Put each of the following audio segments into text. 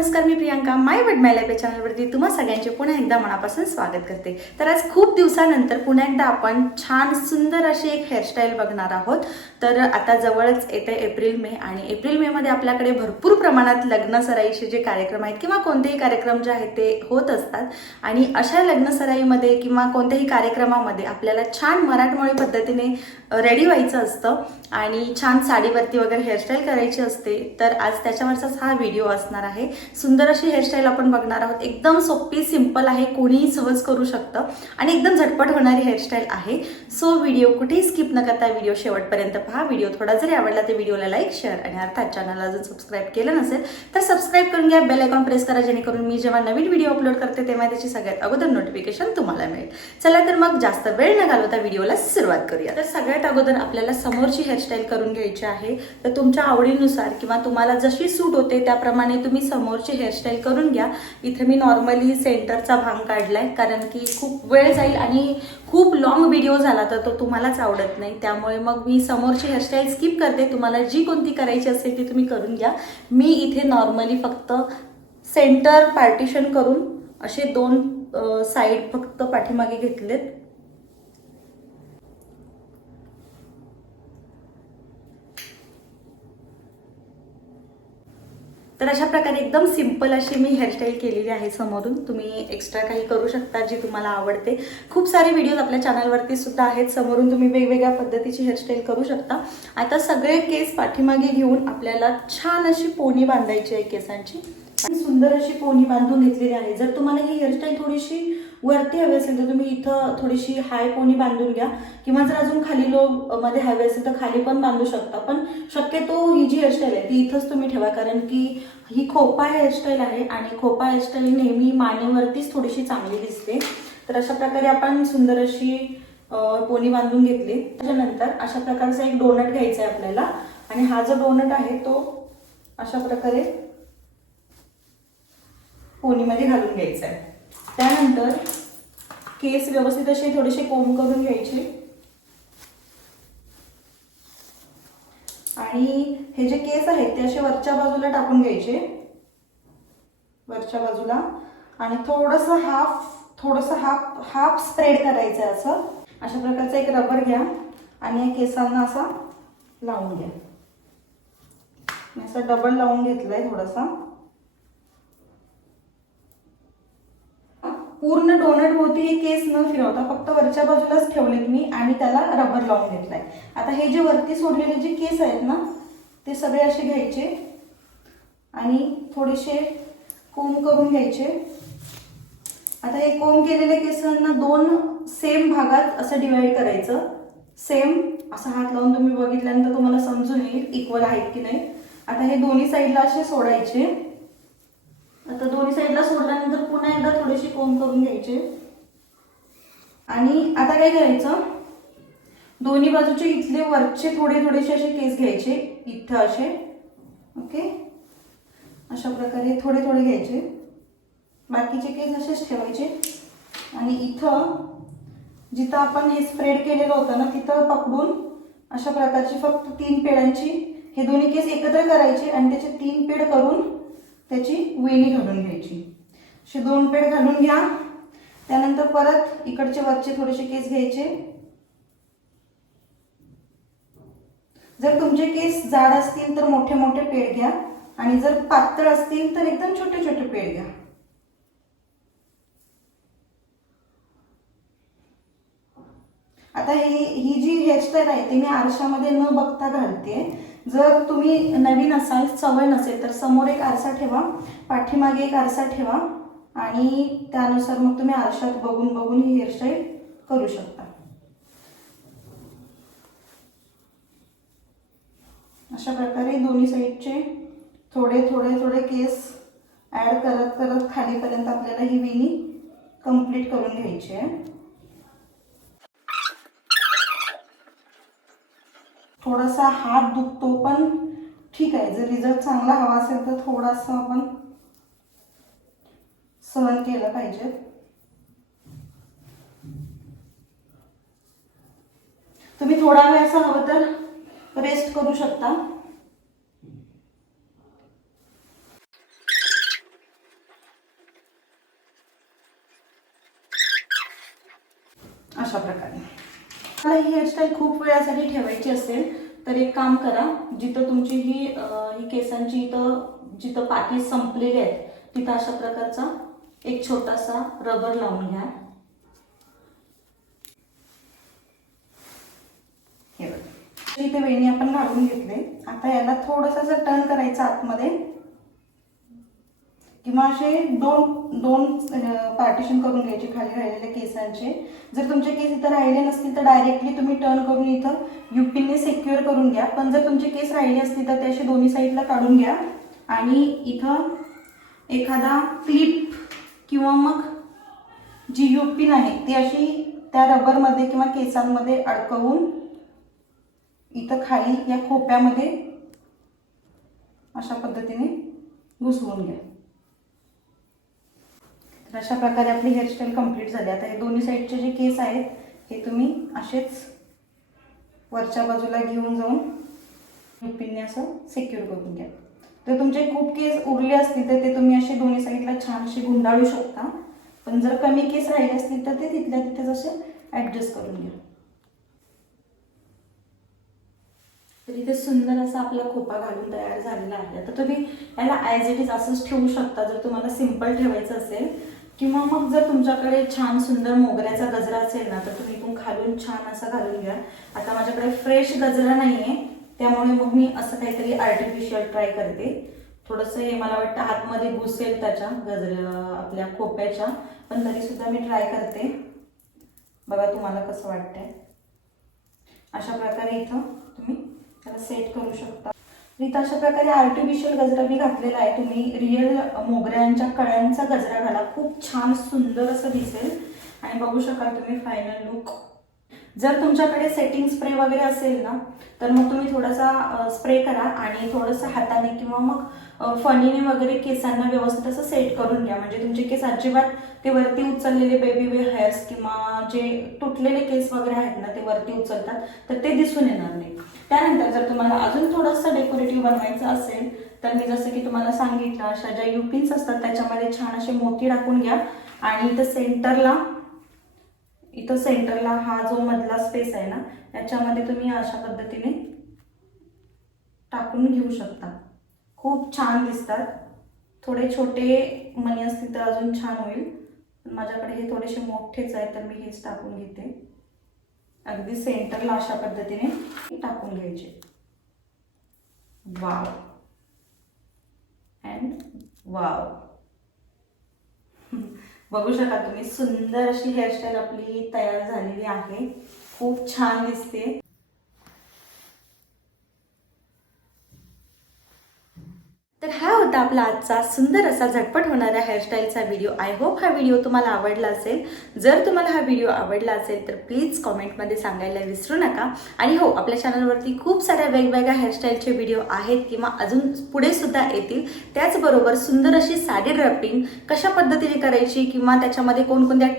नमस्कार, मी प्रियांका माय वर्ड माय लाईफ या चॅनलवरती तुम्हा सगळ्यांचे पुन्हा एकदा मनापासून स्वागत करते। तर आज खूप दिवसानंतर पुन्हा एकदा आपण छान सुंदर अशी एक हेअरस्टाईल बघणार आहोत। तर आता जवळच येते एप्रिल मे आणि एप्रिल मे मध्ये आपल्याकडे भरपूर प्रमाणात लग्न सराईचे जे कार्यक्रम आहेत किंवा कोणतेही कार्यक्रम जे आहेत ते होत असतात आणि अशा लग्न सराईमध्ये किंवा कोणत्याही कार्यक्रमामध्ये आपल्याला छान मराठमोळी पद्धतीने रेडी व्हायचं असतं आणि छान साडीवरती वगैरे हेअरस्टाईल करायची असते। तर आज त्याच्यावरचाच हा व्हिडिओ असणार आहे। सुंदर अशी हेअरस्टाईल आपण बघणार आहोत। एकदम सोपी सिंपल आहे, कोणीही सहज करू शकतं आणि एकदम झटपट होणारी हेअरस्टाईल आहे। सो व्हिडिओ कुठेही स्किप न करता व्हिडिओ शेवटपर्यंत पहा। व्हिडिओ थोडा जरी आवडला तर व्हिडिओला लाईक शेअर आणि अर्थात चॅनलला जर सबस्क्राईब केलं नसेल तर सबस्क्राईब करून घ्या, बेल आयकॉन प्रेस करा जेणेकरून मी जेव्हा नवीन व्हिडिओ अपलोड करते तेव्हा त्याची सगळ्यात अगोदर नोटिफिकेशन तुम्हाला मिळेल। चला तर मग जास्त वेळ न घालवता व्हिडिओला सुरुवात करूया। तर सगळ्यात अगोदर आपल्याला समोरची हेअरस्टाईल करून घ्यायची आहे। तर तुमच्या आवडीनुसार किंवा तुम्हाला जशी सूट होते त्याप्रमाणे तुम्ही समोरची हेअरस्टाईल करून घ्या। इथे मी नॉर्मली सेंटरचा भाग काढलाय कारण की खूप वेळ जाईल आणि खूप लॉंग व्हिडिओ झाला तर तो तुम्हालाच आवडत नाही, त्यामुळे मग मी समोरची हेअरस्टाईल स्किप करते। तुम्हाला जी कोणती करायची असेल ती तुम्ही करून घ्या। मी इथे नॉर्मली फक्त सेंटर पार्टिशन करून असे दोन साइड फक्त पाठीमागे घेतलेत। तर अशा प्रकारे एकदम सिंपल अशी मी हेअरस्टाईल केलेली आहे समोरून। तुम्ही एक्स्ट्रा काही करू शकता जी तुम्हाला आवडते। खूप सारे व्हिडिओज आपल्या चॅनलवरती सुद्धा आहेत, समोरून तुम्ही वेगवेगळ्या पद्धतीची हेअरस्टाईल करू शकता। आता सगळे केस पाठीमागे घेऊन आपल्याला छान अशी पोनी बांधायची आहे केसांची। सुंदर अशी पोनी बांधून घेतलेली आहे। जर तुम्हाला ही हेअरस्टाईल थोडीशी वरती हवी असेल तर तुम्ही इथं थोडीशी हाय पोनी बांधून घ्या किंवा जर अजून खाली लो मध्ये हवी असेल तर खाली पण बांधू शकता, पण शक्यतो ही जी हेअरस्टाईल आहे ती इथंच तुम्ही ठेवा कारण की ही खोपा हेअरस्टाईल आहे आणि खोपा हेअरस्टाईल नेहमी मानेवरतीच थोडीशी चांगली दिसते। तर अशा प्रकारे आपण सुंदर अशी पोनी बांधून घेतली। त्याच्यानंतर अशा प्रकारचा एक डोनट घ्यायचा आहे आपल्याला आणि हा जो डोनट आहे तो अशा प्रकारे पोनीमध्ये घालून घ्यायचा आहे। त्यानंतर केस व्यवस्थित असे थोडेसे कोंब करून घ्यायचे आणि हे जे केस आहेत ते असे वरच्या बाजूला टाकून घ्यायचे, वरच्या बाजूला, आणि थोडंसं हाफ स्प्रेड करायचं आहे। असं अशा प्रकारचा एक रबर घ्या आणि या केसांना असा लावून घ्या। मी असं डबल लावून घेतलंय थोडासा। पूर्ण डोनट भोवती हे केस न फिरवता फक्त वरच्या बाजूलाच ठेवलेत मी आणि त्याला रबर लावून घेतलाय। आता हे जे वरती सोडलेले जे केस आहेत ना ते सगळे असे घ्यायचे आणि थोडेसे कोंब करून घ्यायचे। आता हे कोंब केलेले केसांना दोन सेम भागात असं डिवाइड करायचं। सेम असा हात लावून तुम्ही बघितल्यानंतर तुम्हाला समजून येईल इक्वल आहेत की नाही। आता हे दोन्ही साईडला असे सोडायचे। आता दोन्ही साईडला सोडल्यानंतर पुन्हा एकदा थोडेसे कोंब करून घ्यायचे आणि आता काय करायचं, दोन्ही बाजूचे इथले वरचे थोडेसे असे केस घ्यायचे इथं असे, ओके, अशा प्रकारे थोडे घ्यायचे। बाकीचे केस असेच ठेवायचे आणि इथं जिथं आपण हे स्प्रेड केलेलं होतं ना तिथं पकडून अशा प्रकारची फक्त 3 पेडांची हे दोन्ही केस एकत्र करायचे आणि त्याचे 3 पेड करून त्याची वेणी घालून घ्यायची। असे 2 पेड घालून घ्या। त्यानंतर परत इकडचे वरचे थोडेसे केस घ्यायचे। जर तुमचे केस जाड असतील तर मोठे मोठे पेड घ्या आणि जर पातळ असतील तर एकदम छोटे छोटे पेड घ्या। आता ही जी हेअरस्टाईल आहे ती मी आरशामध्ये न बघता घालते। जर तुम्ही नवीन असाल, सवय नसेल तर समोर एक आरसा ठेवा, पाठीमागे एक आरसा ठेवा आणि त्यानुसार मग तुम्ही आरशात बघून ही हेअरस्टाईल करू शकता। अशा प्रकारे दोन्ही साईडचे थोडे केस ऍड करत खालीपर्यंत आपल्याला ही वेणी कंप्लीट करून घ्यायची आहे। थोडासा हात दुखतो पण ठीक आहे, जर रिझल्ट चांगला हवा असेल तर थोडासा आपण सहन केलं पाहिजे। तुम्ही थोडा वेळ असं हवं तर रेस्ट करू शकता। ही हेअरस्टाईल खूप वेळासाठी ठेवायची असेल तर एक काम करा, जिथं तुमची ही केसांची इथं जिथं पाठी संपलेली आहेत तिथं अशा प्रकारचा एक छोटासा रबर लावून घ्या. हे बघा, इथे वेणी आपण घालून घेतले. आता याला थोडंसं असं टर्न करायचं आतमध्ये किंवा असे दोन पार्टिशन करून घ्यायचे खाली राहिलेल्या केसांचे. जर तुमचे केस इथं राहिले नसतील तर डायरेक्टली तुम्ही टर्न करून इथं युपिनने सिक्युअर करून घ्या. पण जर तुमचे केस राहिले असतील तर ते असे दोन्ही साईडला काढून घ्या आणि इथं एखादा क्लिप किंवा मग जी युपिन आहे ती अशी त्या रबरमध्ये किंवा केसांमध्ये अडकवून इथं खाली या खोप्यामध्ये अशा पद्धतीने घुसवून घ्या. तर अशा प्रकारे आपली हेअरस्टाईल कंप्लीट झाली. आता हे दोन्ही साईडचे जे केस आहेत हे तुम्ही असेच वरच्या बाजूला घेऊन जाऊन युपिनने असं सिक्युअर करून घ्या. तर तुमचे खूप केस उरले असतील तर ते तुम्ही असे दोन्ही साईडला छान असे गुंडाळू शकता. पण जर कमी केस राहिले असतील तर ते तिथल्या तिथेच असे ऍडजस्ट करून घ्या. तर इथे सुंदर असा आपला खोपा घालून तयार झालेला आहे. आता तुम्ही याला ॲज इट इज असंच ठेवू शकता जर तुम्हाला सिंपल ठेवायचं असेल, किंवा मग जर तुमच्याकडे छान सुंदर मोगऱ्याचा गजरा असेल ना तर तुम्ही इथून खालून छान असा घालून घ्या. आता माझ्याकडे फ्रेश गजरा नाहीये त्यामुळे मग मी असं काहीतरी आर्टिफिशियल ट्राय करते. थोडंसं हे मला वाटतं हातमध्ये घुसेल त्याच्या गजरा आपल्या खोप्याच्या, पण तरी सुद्धा मी ट्राय करते. बघा तुम्हाला कसं वाटतंय. अशा प्रकारे इथं तुम्ही त्याला सेट करू शकता. इथं अशा प्रकारे आर्टिफिशियल गजरा मी घातलेला आहे. तुम्ही रिअल मोगऱ्यांच्या कळ्यांचा गजरा घाला, खूप छान सुंदर असं दिसेल आणि बघू शकाल तुम्ही फायनल लुक. जर तुमच्याकडे सेटिंग स्प्रे वगैरे असेल ना तर मग तुम्ही थोडासा स्प्रे करा आणि थोडंसं हाताने किंवा मग फणीने वगैरे केसांना व्यवस्थित असं सेट करून घ्या. म्हणजे तुमचे केस अजिबात ते वरती उचललेले बेबी हेअर्स किंवा जे तुटलेले केस वगैरे आहेत ना ते वरती उचलतात तर ते दिसून येणार नाही. त्यानंतर जर तुम्हाला अजून थोडंसं डेकोरेटिव्ह बनवायचं असेल तर मी जसं की तुम्हाला सांगितलं अशा ज्या युपिन्स असतात त्याच्यामध्ये छान असे मोती टाकून घ्या आणि इथं सेंटरला हा जो मधला स्पेस आहे ना त्याच्यामध्ये तुम्ही अशा पद्धतीने टाकून घेऊ शकता. खूप छान दिसतात. थोडे छोटे मणी असतील तर अजून छान होईल, पण माझ्याकडे हे थोडेसे मोठेच आहेत तर मी हेच टाकून घेते. अगदी सेंटरला अशा पद्धतीने टाकून घ्यायचे. Wow and wow. बघू शका तुम्ही सुंदर अशी हेअरस्टाईल आपली तयार झालेली आहे. खूप छान दिसते. तर हा होता आपला आजचा सुंदर असा झटपट होणाऱ्या हेअरस्टाईलचा व्हिडिओ. आय होप हा व्हिडिओ तुम्हाला आवडला असेल. जर तुम्हाला हा व्हिडिओ आवडला असेल तर प्लीज कॉमेंटमध्ये सांगायला विसरू नका. आणि हो, आपल्या चॅनलवरती खूप साऱ्या वेगवेगळ्या हेअरस्टाईलचे व्हिडिओ आहेत किंवा अजून पुढे सुद्धा येतील. त्याचबरोबर सुंदर अशी साडी ड्रॅपिंग कशा पद्धतीने करायची किंवा त्याच्यामध्ये कोणकोणत्या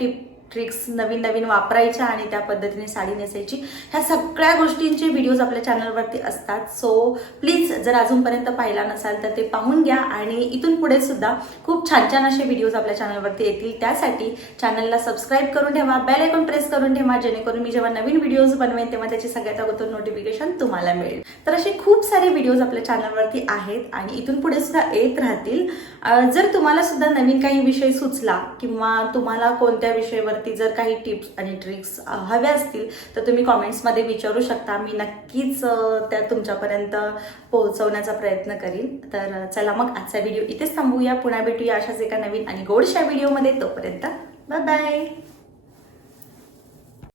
ट्रिक्स नवीन नवीन वापरायच्या आणि त्या पद्धतीने साडी नेसायची, ह्या सगळ्या गोष्टींचे व्हिडिओज आपल्या चॅनलवरती असतात. सो प्लीज जर अजूनपर्यंत पाहिला नसाल तर ते पाहून घ्या आणि इथून पुढे सुद्धा खूप छान छान असे व्हिडिओज आपल्या चॅनलवरती येतील. त्यासाठी चॅनलला सबस्क्राईब करून ठेवा, बेल आयकॉन प्रेस करून ठेवा, जेणेकरून मी जेव्हा नवीन व्हिडिओज बनवेन तेव्हा त्याची सगळ्यात अगोदर नोटिफिकेशन तुम्हाला मिळेल. तर असे खूप सारे व्हिडिओज आपल्या चॅनलवरती आहेत आणि इथून पुढे सुद्धा येत राहतील. जर तुम्हाला सुद्धा नवीन काही विषय सुचला किंवा तुम्हाला कोणत्या विषयावर जर काही टिप्स आणि ट्रिक्स हव्या असतील तर तुम्ही कॉमेंट्समध्ये विचारू शकता. मी नक्कीच त्या तुमच्यापर्यंत पोहोचवण्याचा प्रयत्न करीन. तर चला मग आजचा व्हिडिओ इथेच थांबूया. पुन्हा भेटूया अशाच एका नवीन आणि गोडशा व्हिडिओमध्ये. तोपर्यंत बाय बाय.